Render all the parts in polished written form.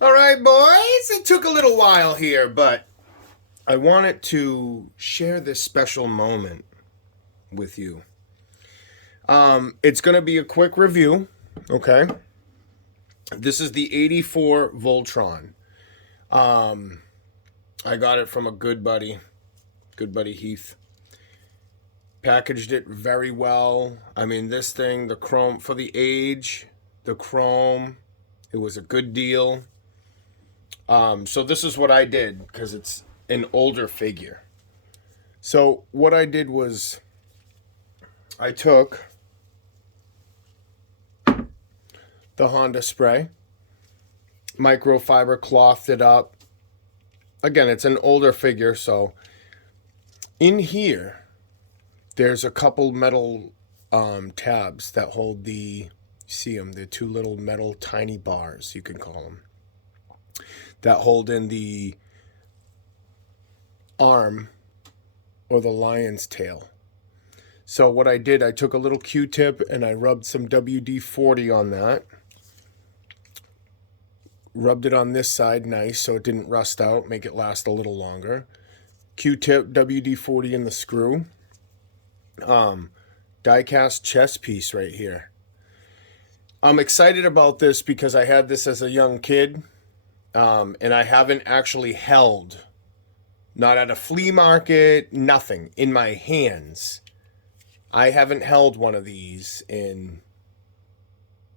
All right, boys. It took a little while here, but I wanted to share this special moment with you. It's going to be a quick review, okay? This is the 84 Voltron. Um, I got it from a good buddy Heath. Packaged it very well. I mean, this thing, the chrome, for the age, the chrome, it was a good deal. So this is what I did because it's an older figure. So what I did was I took the Honda spray, microfiber clothed it up. Again, it's an older figure, so in here there's a couple metal tabs that hold the, see them, the two little metal tiny bars, you can call them, that hold in the arm or the lion's tail. So what I did, I took a little Q-tip and I rubbed some WD-40 on that. Rubbed it on this side nice so it didn't rust out, make it last a little longer. Q-tip, WD-40 in the screw. Die-cast chest piece right here. I'm excited about this because I had this as a young kid, and I haven't actually held, not at a flea market, nothing, in my hands. I haven't held one of these in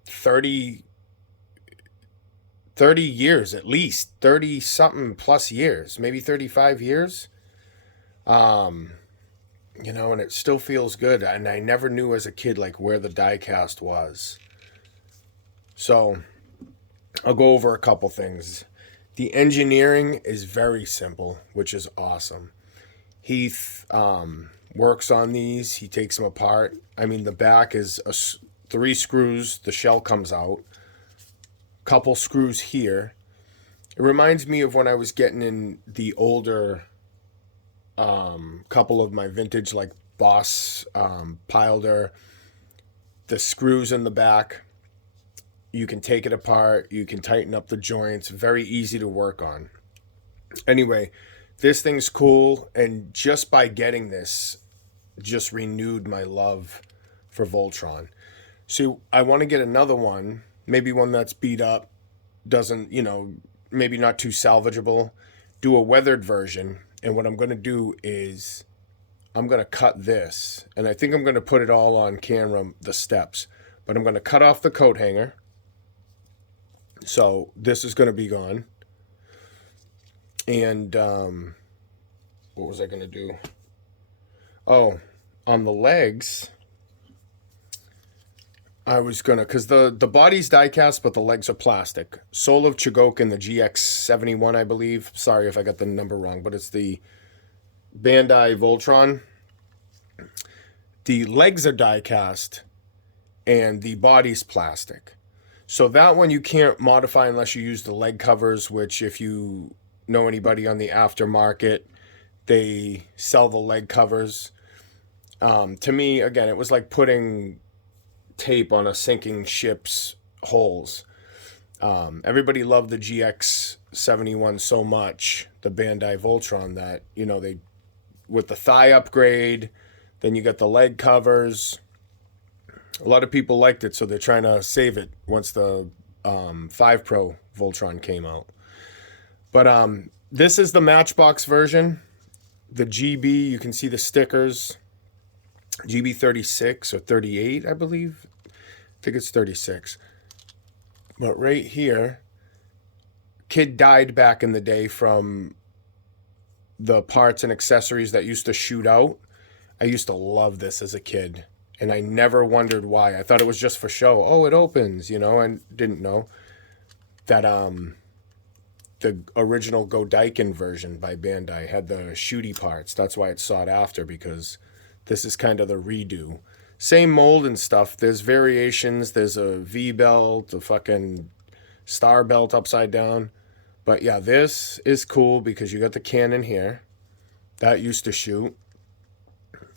30 years at least, 30 something plus years, maybe 35 years. And it still feels good. And I never knew as a kid like where the die cast was. So I'll go over a couple things. The engineering is very simple, which is awesome. Heath works on these. He takes them apart. I mean, the back is three screws. The shell comes out. Couple screws here. It reminds me of when I was getting in the older couple of my vintage like Boss Pilder. The screws in the back, you can take it apart, you can tighten up the joints, very easy to work on. Anyway, this thing's cool, and just by getting this just renewed my love for Voltron. So I want to get another one, maybe one that's beat up, doesn't, maybe not too salvageable, do a weathered version. And what I'm going to do is I'm going to cut this, and I think I'm going to put it all on camera, the steps, but I'm going to cut off the coat hanger. So this is going to be gone. And what was I going to do? Oh, on the legs, I was going to, because the body's die cast, but the legs are plastic. Soul of Chigoken, the GX71, I believe. Sorry if I got the number wrong, but it's the Bandai Voltron. The legs are die cast, and the body's plastic. So that one you can't modify unless you use the leg covers, which if you know anybody on the aftermarket, they sell the leg covers. To me, again, it was like putting tape on a sinking ship's holes. Everybody loved the GX71 so much, the Bandai Voltron, that, they, with the thigh upgrade, then you got the leg covers. A lot of people liked it, so they're trying to save it once the 5 Pro Voltron came out. But this is the Matchbox version. The GB, you can see the stickers. GB 36 or 38, I believe. I think it's 36. But right here, kid died back in the day from the parts and accessories that used to shoot out. I used to love this as a kid, and I never wondered why. I thought it was just for show. Oh, it opens, I didn't know that the original Godaiken version by Bandai had the shooty parts. That's why it's sought after, because this is kind of the redo. Same mold and stuff. There's variations. There's a V belt, a fucking star belt upside down. But yeah, this is cool because you got the cannon here. That used to shoot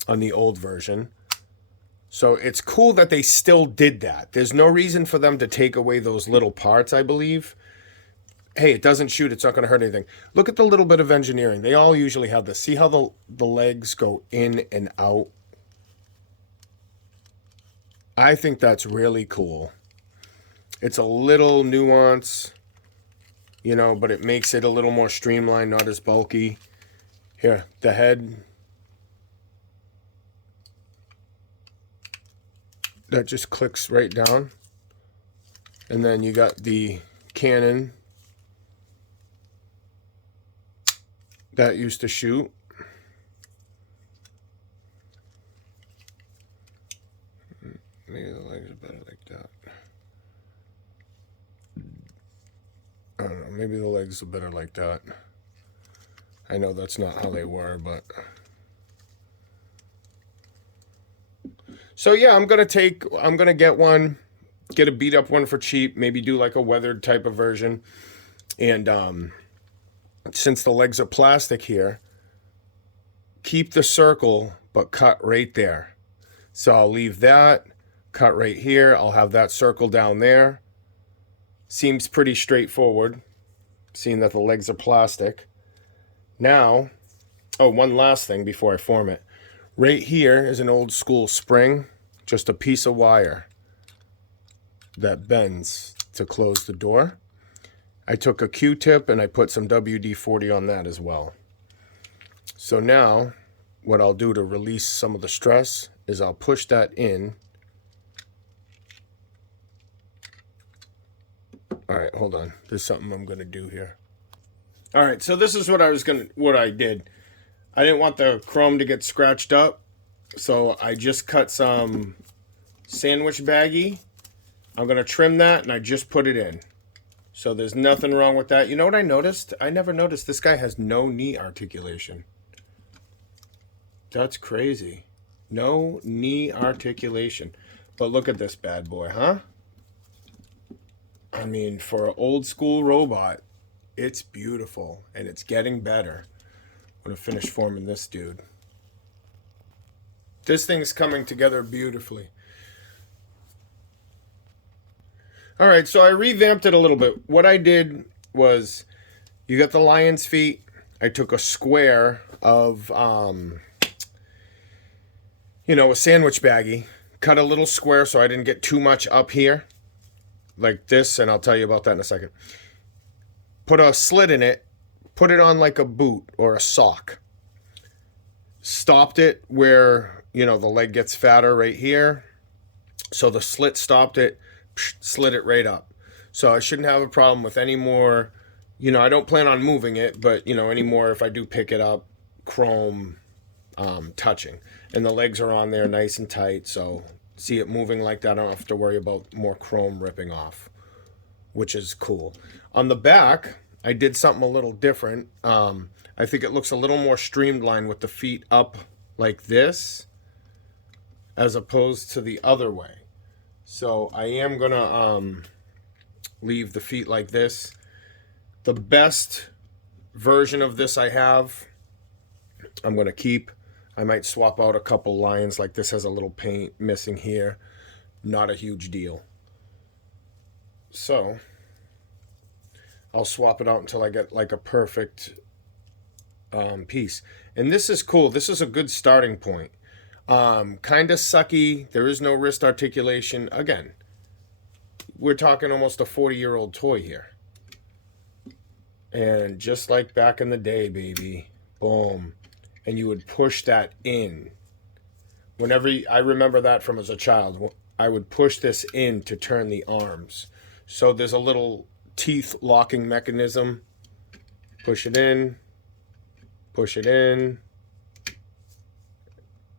on the old version. So it's cool that they still did that. There's no reason for them to take away those little parts, I believe. hey, it doesn't shoot. It's not going to hurt anything. Look at the little bit of engineering. They all usually have this. See how the legs go in and out? I think that's really cool. It's a little nuance, you know, but it makes it a little more streamlined, not as bulky. Here, the head. That just clicks right down. And then you got the cannon that used to shoot. Maybe the legs are better like that. I don't know. Maybe the legs are better like that. I know that's not how they were, but... So yeah, I'm going to get one, get a beat up one for cheap, maybe do like a weathered type of version. And since the legs are plastic here, keep the circle, but cut right there. So I'll leave that, cut right here. I'll have that circle down there. Seems pretty straightforward, seeing that the legs are plastic. Now, oh, one last thing before I form it. Right here is an old school spring, just a piece of wire that bends to close the door. I took a Q-tip and I put some WD-40 on that as well. So now, what I'll do to release some of the stress is I'll push that in. All right, hold on. There's something I'm going to do here. All right, so this is what I did. I didn't want the chrome to get scratched up, so I just cut some sandwich baggie. I'm going to trim that, and I just put it in. So there's nothing wrong with that. You know what I noticed? I never noticed this guy has no knee articulation. That's crazy. No knee articulation. But look at this bad boy, huh? I mean, for an old school robot, it's beautiful, and it's getting better. I'm going to finish forming this dude. This thing's coming together beautifully. All right, so I revamped it a little bit. What I did was, you got the lion's feet. I took a square of, you know, a sandwich baggie. Cut a little square so I didn't get too much up here. Like this, and I'll tell you about that in a second. Put a slit in it. Put it on like a boot or a sock. Stopped it where, you know, the leg gets fatter right here. So the slit stopped it. Slid it right up. So I shouldn't have a problem with any more, you know, I don't plan on moving it, but, you know, any more if I do pick it up, chrome touching. And the legs are on there nice and tight, so see it moving like that, I don't have to worry about more chrome ripping off, which is cool. On the back, I did something a little different. I think it looks a little more streamlined with the feet up like this, as opposed to the other way. So I am going to leave the feet like this. The best version of this I have, I'm going to keep. I might swap out a couple lines, like this has a little paint missing here. Not a huge deal. So I'll swap it out until I get like a perfect piece. And this is cool. This is a good starting point. Kind of sucky. There is no wrist articulation. Again, we're talking almost a 40-year-old toy here. And just like back in the day, baby, boom. And you would push that in. Whenever I remember that from as a child, I would push this in to turn the arms. So there's a little teeth locking mechanism. Push it in,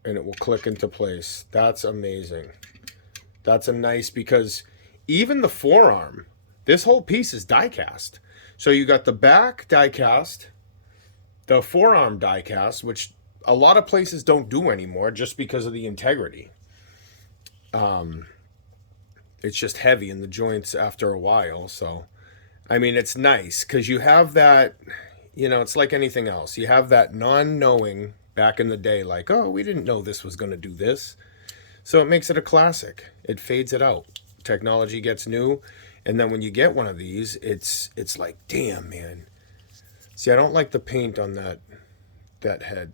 and it will click into place. That's amazing. That's a nice, because even the forearm, this whole piece is die cast. So you got the back die cast, the forearm die cast, which a lot of places don't do anymore just because of the integrity. It's just heavy in the joints after a while. So, I mean, it's nice because you have that, you know, it's like anything else. You have that non-knowing back in the day, like, oh, we didn't know this was going to do this. So it makes it a classic. It fades it out. technology gets new. And then when you get one of these, it's like, damn, man. See, I don't like the paint on that head.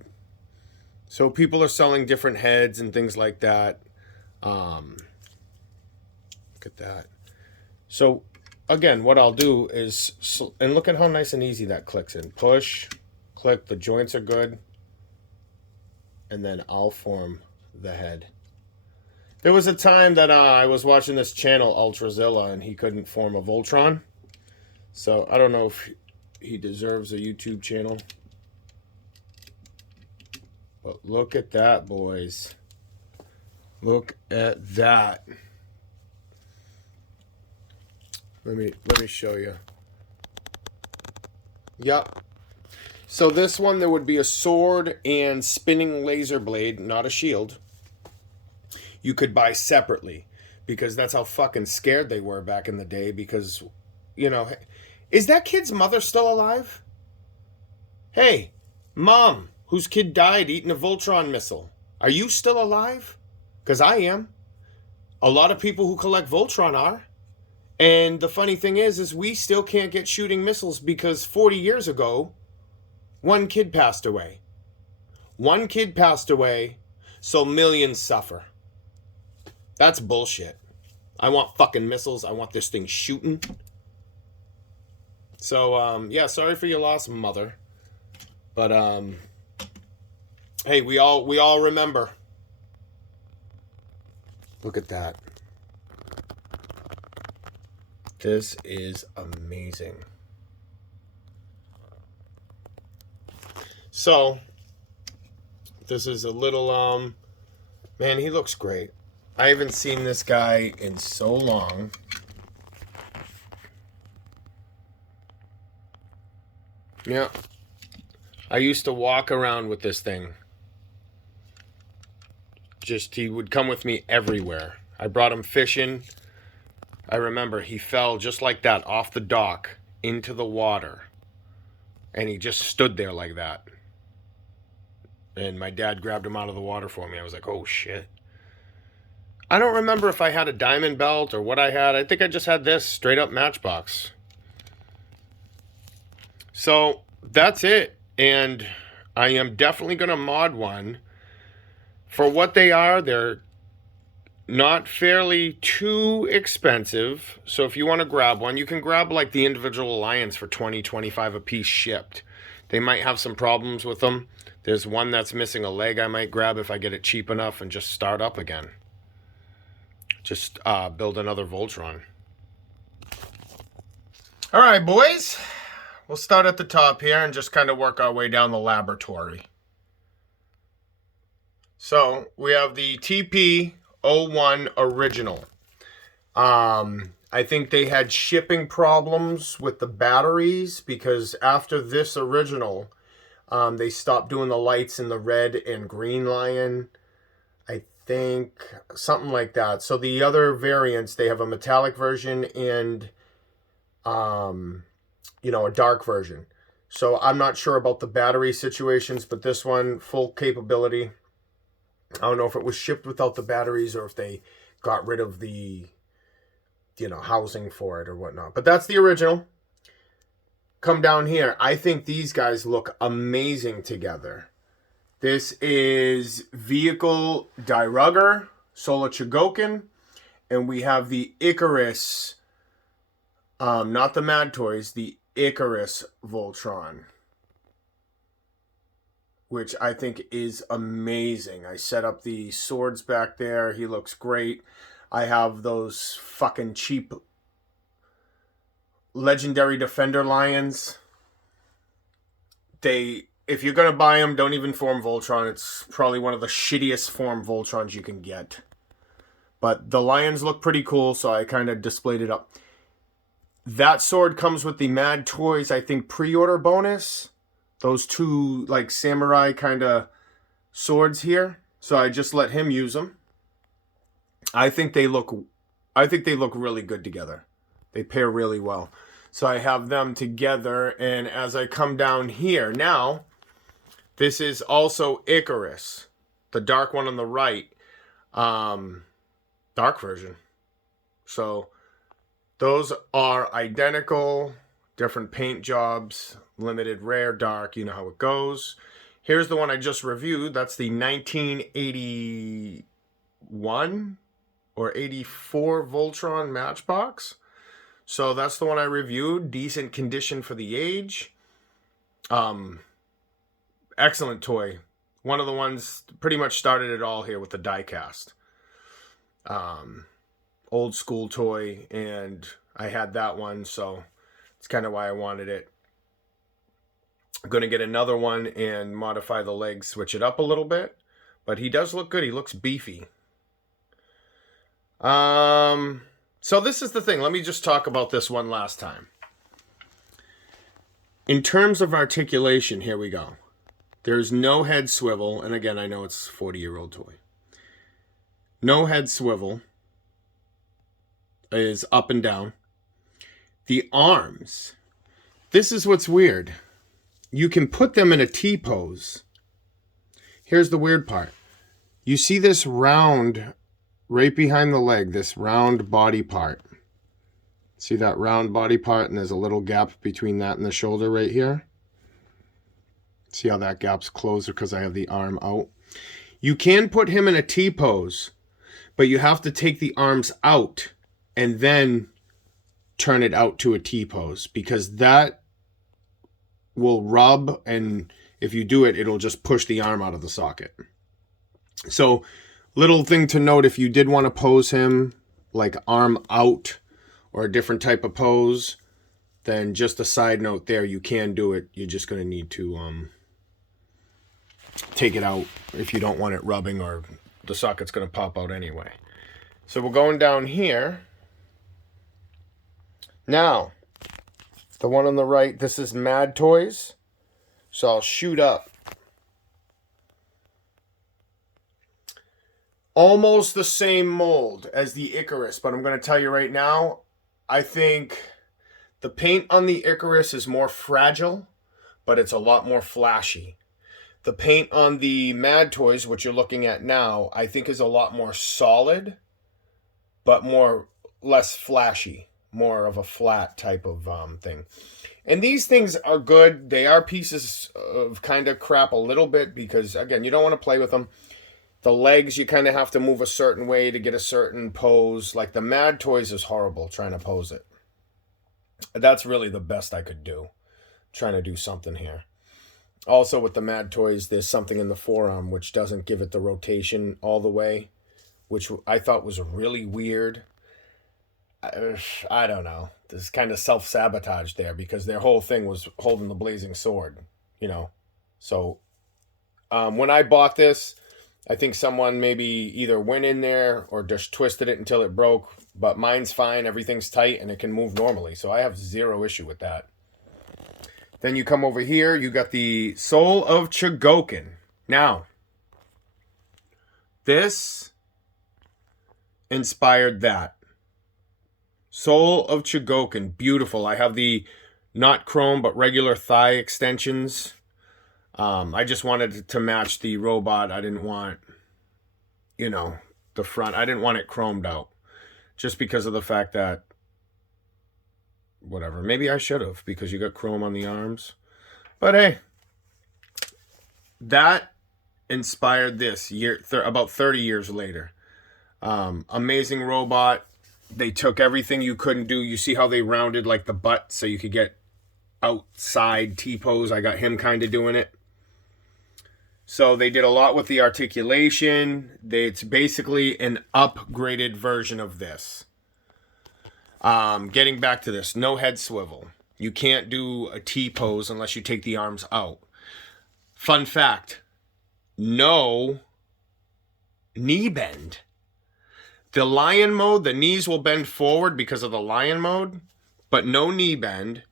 So people are selling different heads and things like that. Look at that. So again, what I'll do is, and look at how nice and easy that clicks in. Push, click, the joints are good. And then I'll form the head. There was a time that I was watching this channel, Ultrazilla, and he couldn't form a Voltron. So I don't know if he deserves a YouTube channel. But look at that, boys. Look at that. Let me show you. Yep. So this one, there would be a sword and spinning laser blade, not a shield. You could buy separately, because that's how fucking scared they were back in the day. Because, you know, is that kid's mother still alive? Hey, mom, whose kid died eating a Voltron missile, are you still alive? Because I am. A lot of people who collect Voltron are. And the funny thing is we still can't get shooting missiles because 40 years ago, one kid passed away. One kid passed away, so millions suffer. That's bullshit. I want fucking missiles. I want this thing shooting. So, yeah, sorry for your loss, mother. But, hey, we all remember. Look at that. This is amazing. So, this is a little, man, he looks great. I haven't seen this guy in so long. Yeah. I used to walk around with this thing. He would come with me everywhere. I brought him fishing. I remember he fell just like that off the dock into the water. And he just stood there like that. And my dad grabbed him out of the water for me. I was like, oh shit. I don't remember if I had a diamond belt or what I had. I think I just had this straight up Matchbox. So that's it. And I am definitely going to mod one. For what they are, they're not fairly too expensive. So if you want to grab one, you can grab like the individual Alliance for $20, $25 a piece shipped. They might have some problems with them. There's one that's missing a leg I might grab if I get it cheap enough and just start up again. Just build another Voltron. All right, boys. We'll start at the top here and just kind of work our way down the laboratory. So we have the TP-01 original. I think they had shipping problems with the batteries because after this original, they stopped doing the lights in the red and green lion. I think something like that. So the other variants, they have a metallic version and, you know, a dark version. So I'm not sure about the battery situations, but this one, full capability. I don't know if it was shipped without the batteries or if they got rid of the, you know, housing for it or whatnot. But that's the original. Come down here. I think these guys look amazing together. This is Vehicle Dark, Solar Chigoken, and we have the Icarus, not the Mad Toys, the Icarus Voltron, which I think is amazing. I set up the swords back there. He looks great. I have those fucking cheap Legendary Defender Lions. If you're going to buy them, don't even form Voltron. It's probably one of the shittiest form Voltrons you can get. But the Lions look pretty cool, so I kind of displayed it up. That sword comes with the Mad Toys, I think, pre-order bonus. Those two, like, samurai kind of swords here. So I just let him use them. I think they look really good together. They pair really well. So I have them together, and as I come down here, now, this is also Icarus, the dark one on the right, dark version. So those are identical, different paint jobs, limited, rare, dark, you know how it goes. Here's the one I just reviewed. That's the 1981 or 84 Voltron Matchbox. So that's the one I reviewed. Decent condition for the age. Excellent toy. One of the ones pretty much started it all here with the diecast. Old school toy, and I had that one, so it's kind of why I wanted it. I'm going to get another one and modify the legs, switch it up a little bit. But he does look good. He looks beefy. So this is the thing. Let me just talk about this one last time. In terms of articulation, here we go. There's no head swivel. And again, I know it's a 40-year-old toy. No head swivel is up and down. The arms. This is what's weird. You can put them in a T-pose. Here's the weird part. You see this round right behind the leg, this round body part. See that round body part, and there's a little gap between that and the shoulder right here? See how that gap's closer because I have the arm out? You can put him in a T-pose, but you have to take the arms out and then turn it out to a T-pose, because that will rub, and if you do it, it'll just push the arm out of the socket. So, little thing to note, if you did want to pose him like arm out or a different type of pose, then just a side note there, you can do it. You're just going to need to take it out if you don't want it rubbing, or the socket's going to pop out anyway. So we're going down here. Now, the one on the right, this is Mad Toys. So I'll shoot up. Almost the same mold as the Icarus, but I'm going to tell you right now, I think the paint on the Icarus is more fragile, but it's a lot more flashy. The paint on the Mad Toys, which you're looking at now, I think is a lot more solid, but less flashy, more of a flat type of thing. And these things are good. They are pieces of kind of crap a little bit because, again, you don't want to play with them. The legs, you kind of have to move a certain way to get a certain pose. Like the Mad Toys is horrible trying to pose it. That's really the best I could do, trying to do something here. Also with the Mad Toys, there's something in the forearm which doesn't give it the rotation all the way, which I thought was really weird. I don't know. There's kind of self-sabotage there because their whole thing was holding the blazing sword, you know. So when I bought this, I think someone maybe either went in there or just twisted it until it broke. But mine's fine. Everything's tight and it can move normally. So I have zero issue with that. Then you come over here. You got the Soul of Chigoken. Now, this inspired that. Soul of Chigoken. Beautiful. I have the not chrome but regular thigh extensions. I just wanted to match the robot. I didn't want, the front. I didn't want it chromed out. Just because of the fact that, whatever. Maybe I should have, because you got chrome on the arms. But hey, that inspired this about 30 years later. Amazing robot. They took everything you couldn't do. You see how they rounded like the butt so you could get outside T-pose. I got him kind of doing it. So they did a lot with the articulation. It's basically an upgraded version of this. Getting back to this, no head swivel. You can't do a T-pose unless you take the arms out. Fun fact, no knee bend. The lion mode, the knees will bend forward because of the lion mode, but no knee bend,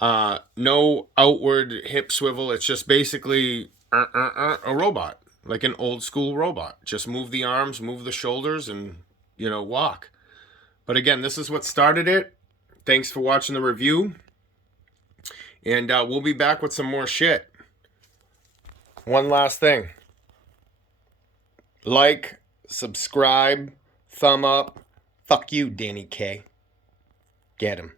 no outward hip swivel. It's just basically a robot, like an old school robot. Just move the arms, move the shoulders, and, walk. But again, this is what started it. Thanks for watching the review. And we'll be back with some more shit. One last thing. Like, subscribe, thumb up, Fuck you, Danny K. Get him.